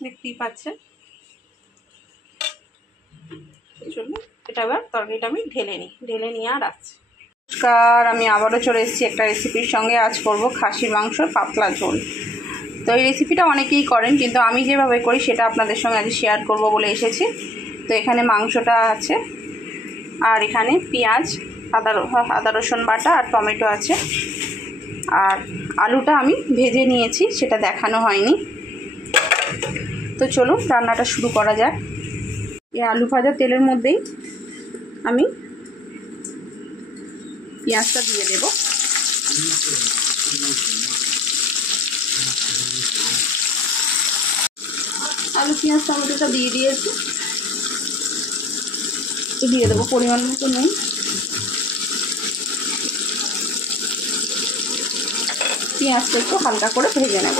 দেখতেই পাচ্ছেন। চলুন এটা এবার তরকারিটা আমি ঢেলে নিয়ে আর আসছি। নমস্কার, আমি আবারও চলে এসেছি একটা রেসিপির সঙ্গে। আজ করব খাসির মাংসর পাতলা ঝোল। তো এই রেসিপিটা অনেকেই করেন, কিন্তু আমি যেভাবে করি সেটা আপনাদের সঙ্গে আজ শেয়ার করব বলে এসেছি। তো এখানে মাংসটা আছে, আর এখানে পেঁয়াজ, আদা রসুন বাটা আর টমেটো আছে, আর আলুটা আমি ভেজে নিয়েছি, সেটা দেখানো হয়নি। তো চলুন রান্নাটা শুরু করা যাক। এই আলু ভাজা তেলের মধ্যেই আমি পেঁয়াজটা দিয়ে দেব। আলু পেঁয়াজ টমেটোটা দিয়ে দিয়েছি, দিয়ে দেবো পরিমাণ মতো নুন। পেঁয়াজটা একটু হালকা করে ভেজে নেব।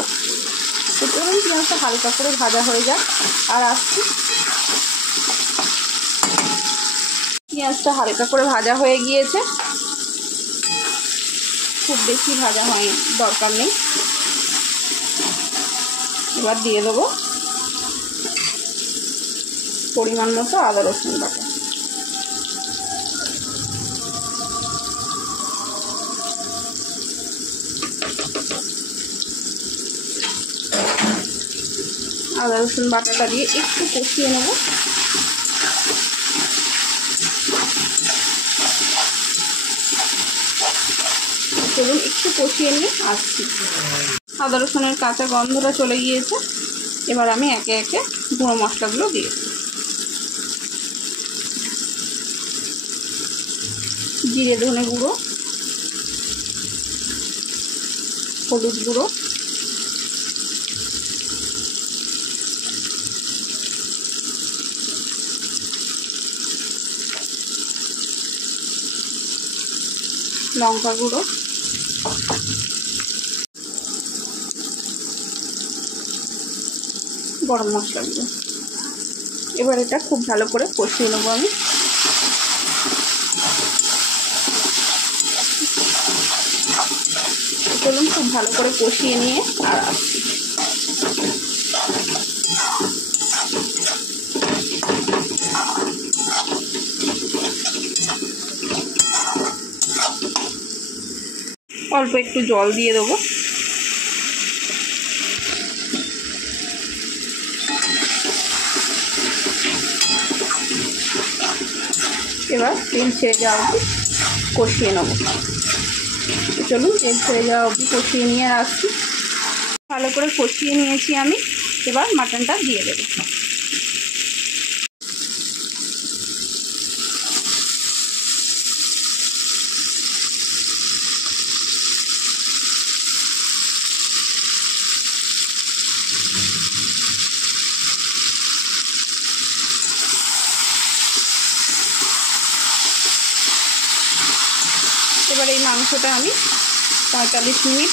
তো চলুন পেঁয়াজটা হালকা করে ভাজা হয়ে যাক আর আসছি। পেঁয়াজটা হালকা করে ভাজা হয়ে গিয়েছে, খুব বেশি ভাজা হয় দরকার নেই। এবার দিয়ে দেবো পরিমাণ মতো আদা রসুন বাটা। আদা রসুন বাটাটা দিয়ে একটু কষিয়ে নেব। চলুন একটু কষিয়ে নিয়ে আসছি। আদা রসুনের কাঁচা গন্ধটা চলে গিয়েছে। এবার আমি একে একে গুঁড়ো মশলাগুলো দিয়ে জিরে ধনে গুঁড়ো, হলুদ গুঁড়ো, লঙ্কা গুঁড়ো, গরম মশলা গুঁড়ো। এবার এটা খুব ভালো করে কষিয়ে নেবো আমি। চলুন খুব ভালো করে কষিয়ে নিয়ে আর আসছি। অল্প একটু জল দিয়ে দেবো। এবার তেল ছেড়ে যাওয়া অবধি কষিয়ে নেব। চলুন তেল ছেড়ে যাওয়া অবধি কষিয়ে নিয়ে আসছি। ভালো করে কষিয়ে নিয়েছি আমি। এবার মাটনটা দিয়ে দেবো। এবার এই মাংসটা আমি 45 মিনিট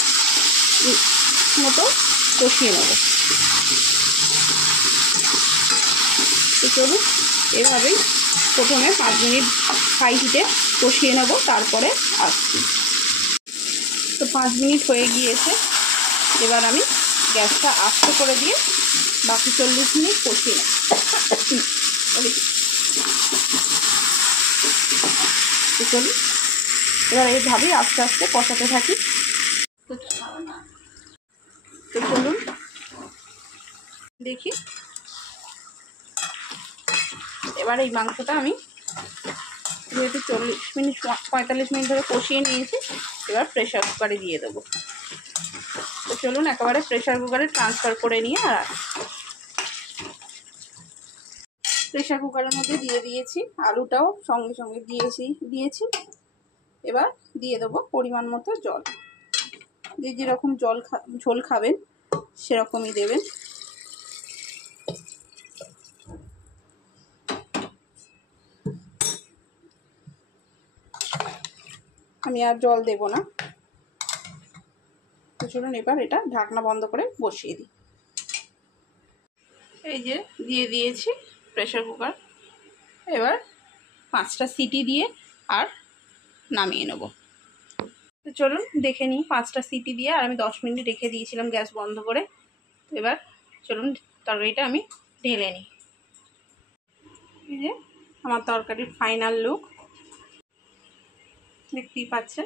মতো কষিয়ে নেব। তো চলুন এভাবেই প্রথমে 5 মিনিট হাই হিটে কষিয়ে নেব, তারপরে আসছি। তো 5 মিনিট হয়ে গিয়েছে। এবার আমি গ্যাসটা আস্তে করে দিয়ে বাকি 40 মিনিট কষিয়ে নেব। তো চলুন এবার এইভাবেই আস্তে আস্তে কষাতে থাকি। তো চলুন দেখি। এবার এই মাংসটা আমি যেহেতু 45 মিনিট ধরে কষিয়ে নিয়েছি, এবার প্রেশার কুকারে দিয়ে দেবো। তো চলুন একেবারে প্রেশার কুকারে ট্রান্সফার করে নিয়ে আর প্রেশার কুকারের মধ্যে দিয়ে দিয়েছি। আলুটাও সঙ্গে সঙ্গে দিয়েছি। এবার দিয়ে দেবো পরিমাণ মতো জল। যে যেরকম ঝোল খাবেন সেরকমই দেবেন। আমি আর জল দেব না। তো চলুন এবার এটা ঢাকনা বন্ধ করে বসিয়ে দিই। এই যে দিয়ে দিয়েছি প্রেশার কুকার। এবার 5টা সিটি দিয়ে আর নামিয়ে নেব। তো চলুন দেখে নিই 5টা সিটি দিয়ে, আর আমি 10 মিনিট রেখে দিয়েছিলাম গ্যাস বন্ধ করে। তো এবার চলুন তরকারিটা আমি ঢেলে নিই। এই যে আমার তরকারির ফাইনাল লুক দেখতেই পাচ্ছেন।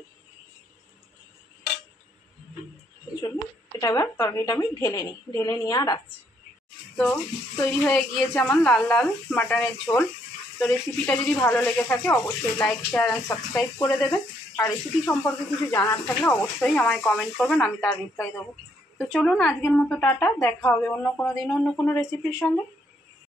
চলুন এটা এবার তরকারিটা আমি ঢেলে নিই, ঢেলে নিয়ে আর রাখছি। তো তৈরি হয়ে গিয়েছে আমার লাল লাল মাটনের ঝোল। তো রেসিপিটা যদি ভালো লেগে থাকে অবশ্যই লাইক, শেয়ার অ্যান্ড সাবস্ক্রাইব করে দেবেন। আর রেসিপি সম্পর্কে কিছু জানার থাকলে অবশ্যই আমায় কমেন্ট করবেন, আমি তার রিপ্লাই দেবো। তো চলুন আজকের মতো টাটা, দেখা হবে অন্য কোনো দিন অন্য কোনো রেসিপির সঙ্গে।